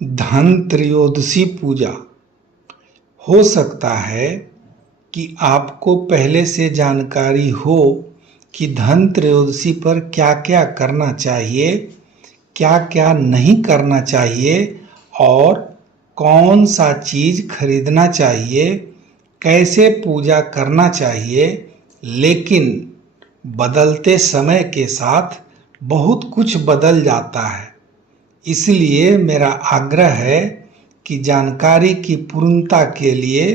धन त्रयोदशी पूजा। हो सकता है कि आपको पहले से जानकारी हो कि धन त्रयोदशी पर क्या क्या करना चाहिए, क्या क्या नहीं करना चाहिए और कौन सा चीज खरीदना चाहिए, कैसे पूजा करना चाहिए। लेकिन बदलते समय के साथ बहुत कुछ बदल जाता है। इसलिए मेरा आग्रह है कि जानकारी की पूर्णता के लिए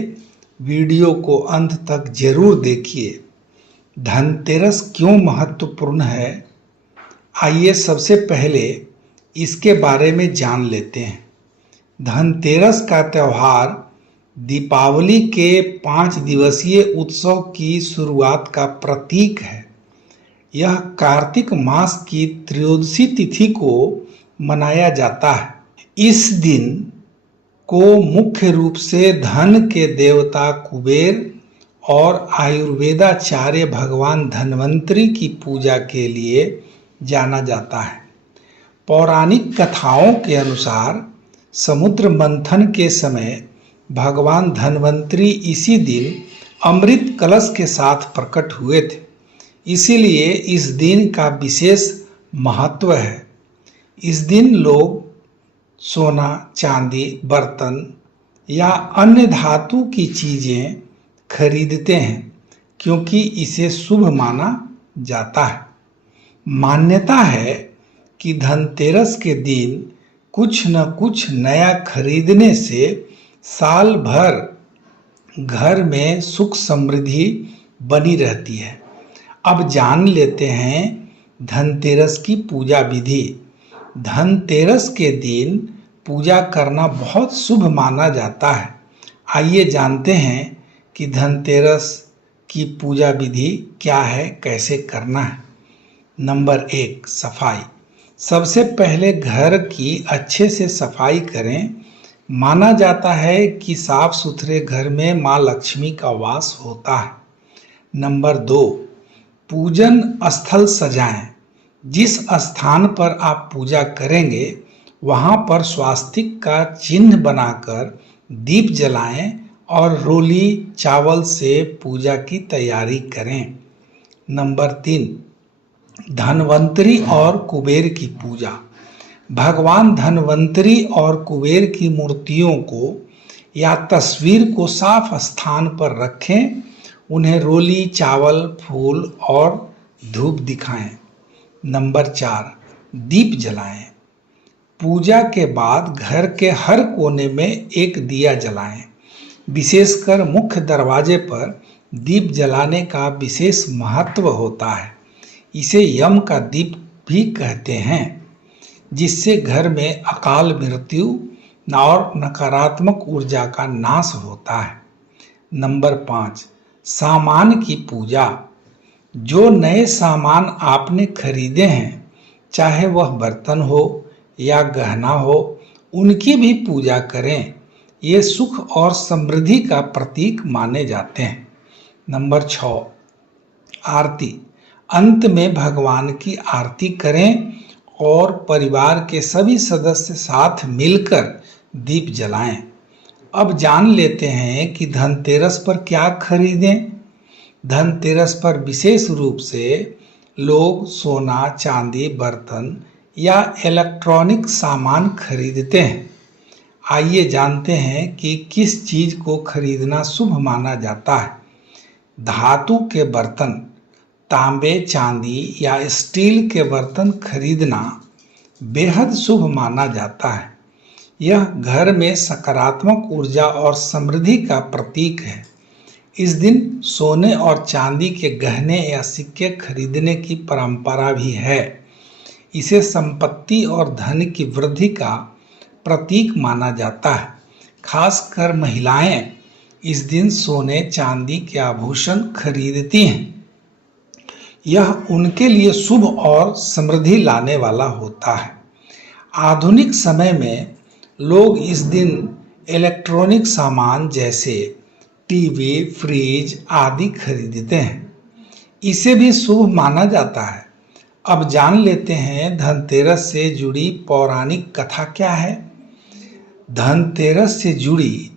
वीडियो को अंत तक जरूर देखिए। धनतेरस क्यों महत्वपूर्ण है, आइए सबसे पहले इसके बारे में जान लेते हैं। धनतेरस का त्यौहार दीपावली के 5 दिवसीय उत्सव की शुरुआत का प्रतीक है। यह कार्तिक मास की त्रयोदशी तिथि को मनाया जाता है। इस दिन को मुख्य रूप से धन के देवता कुबेर और आयुर्वेदाचार्य भगवान धन्वंतरी की पूजा के लिए जाना जाता है। पौराणिक कथाओं के अनुसार समुद्र मंथन के समय भगवान धन्वंतरी इसी दिन अमृत कलश के साथ प्रकट हुए थे। इसीलिए इस दिन का विशेष महत्व है। इस दिन लोग सोना, चांदी, बर्तन या अन्य धातु की चीजें खरीदते हैं क्योंकि इसे शुभ माना जाता है। मान्यता है कि धनतेरस के दिन कुछ न कुछ नया खरीदने से साल भर घर में सुख समृद्धि बनी रहती है। अब जान लेते हैं धनतेरस की पूजा विधि। धनतेरस के दिन पूजा करना बहुत शुभ माना जाता है। आइए जानते हैं कि धनतेरस की पूजा विधि क्या है, कैसे करना है। नंबर 1, सफाई। सबसे पहले घर की अच्छे से सफाई करें। माना जाता है कि साफ सुथरे घर में माँ लक्ष्मी का वास होता है। नंबर 2, पूजन स्थल सजाएं। जिस स्थान पर आप पूजा करेंगे वहां पर स्वास्तिक का चिन्ह बनाकर दीप जलाएं और रोली चावल से पूजा की तैयारी करें। नंबर 3, धन्वंतरी और कुबेर की पूजा। भगवान धन्वंतरी और कुबेर की मूर्तियों को या तस्वीर को साफ स्थान पर रखें। उन्हें रोली, चावल, फूल और धूप दिखाएं। नंबर 4, दीप जलाएं। पूजा के बाद घर के हर कोने में एक दिया जलाएं। विशेषकर मुख्य दरवाजे पर दीप जलाने का विशेष महत्व होता है। इसे यम का दीप भी कहते हैं, जिससे घर में अकाल मृत्यु और नकारात्मक ऊर्जा का नाश होता है। नंबर 5, सामान की पूजा। जो नए सामान आपने खरीदे हैं, चाहे वह बर्तन हो या गहना हो, उनकी भी पूजा करें। ये सुख और समृद्धि का प्रतीक माने जाते हैं। नंबर 6, आरती। अंत में भगवान की आरती करें और परिवार के सभी सदस्य साथ मिलकर दीप जलाएं। अब जान लेते हैं कि धनतेरस पर क्या खरीदें। धनतेरस पर विशेष रूप से लोग सोना, चांदी, बर्तन या इलेक्ट्रॉनिक सामान खरीदते हैं। आइए जानते हैं कि किस चीज को खरीदना शुभ माना जाता है। धातु के बर्तन, तांबे, चांदी या स्टील के बर्तन खरीदना बेहद शुभ माना जाता है। यह घर में सकारात्मक ऊर्जा और समृद्धि का प्रतीक है। इस दिन सोने और चांदी के गहने या सिक्के खरीदने की परंपरा भी है। इसे संपत्ति और धन की वृद्धि का प्रतीक माना जाता है। खासकर महिलाएं इस दिन सोने चांदी के आभूषण खरीदती हैं। यह उनके लिए शुभ और समृद्धि लाने वाला होता है। आधुनिक समय में लोग इस दिन इलेक्ट्रॉनिक सामान जैसे टीवी, फ्रिज आदि खरीदते हैं। इसे भी शुभ माना जाता है। अब जान लेते हैं धनतेरस से जुड़ी पौराणिक कथा क्या है। धनतेरस से जुड़ी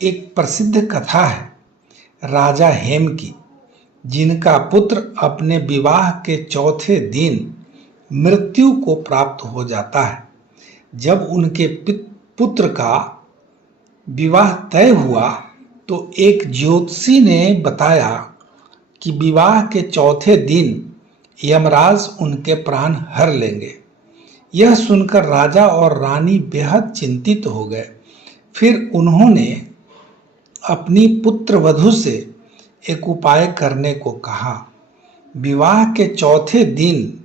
एक प्रसिद्ध कथा है राजा हेम की, जिनका पुत्र अपने विवाह के चौथे दिन मृत्यु को प्राप्त हो जाता है। जब उनके पुत्र का विवाह तय हुआ तो एक ज्योतिषी ने बताया कि विवाह के चौथे दिन यमराज उनके प्राण हर लेंगे। यह सुनकर राजा और रानी बेहद चिंतित हो गए। फिर उन्होंने अपनी पुत्र वधू से एक उपाय करने को कहा। विवाह के चौथे दिन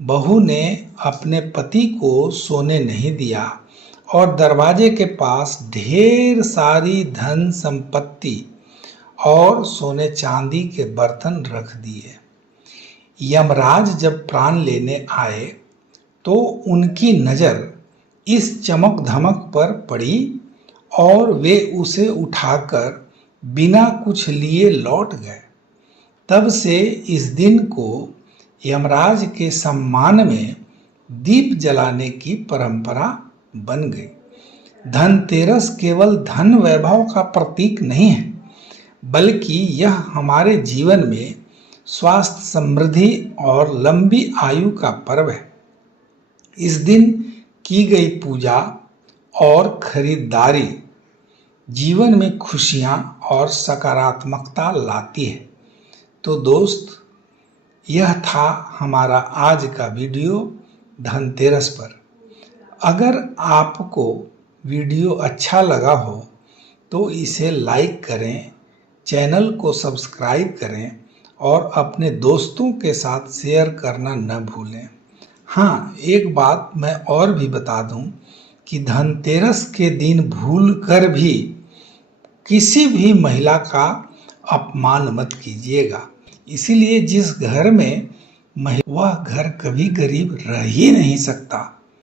बहू ने अपने पति को सोने नहीं दिया और दरवाजे के पास ढेर सारी धन संपत्ति और सोने चांदी के बर्तन रख दिए। यमराज जब प्राण लेने आए तो उनकी नजर इस चमक धमक पर पड़ी और वे उसे उठाकर बिना कुछ लिए लौट गए। तब से इस दिन को यमराज के सम्मान में दीप जलाने की परंपरा बन गई। धनतेरस केवल धन वैभव का प्रतीक नहीं है, बल्कि यह हमारे जीवन में स्वास्थ्य, समृद्धि और लंबी आयु का पर्व है। इस दिन की गई पूजा और खरीदारी जीवन में खुशियां और सकारात्मकता लाती है। तो दोस्त, यह था हमारा आज का वीडियो धनतेरस पर। अगर आपको वीडियो अच्छा लगा हो तो इसे लाइक करें, चैनल को सब्सक्राइब करें और अपने दोस्तों के साथ शेयर करना न भूलें। हाँ, एक बात मैं और भी बता दूं कि धनतेरस के दिन भूल कर भी किसी भी महिला का अपमान मत कीजिएगा। इसीलिए जिस घर में वह घर कभी गरीब रह ही नहीं सकता।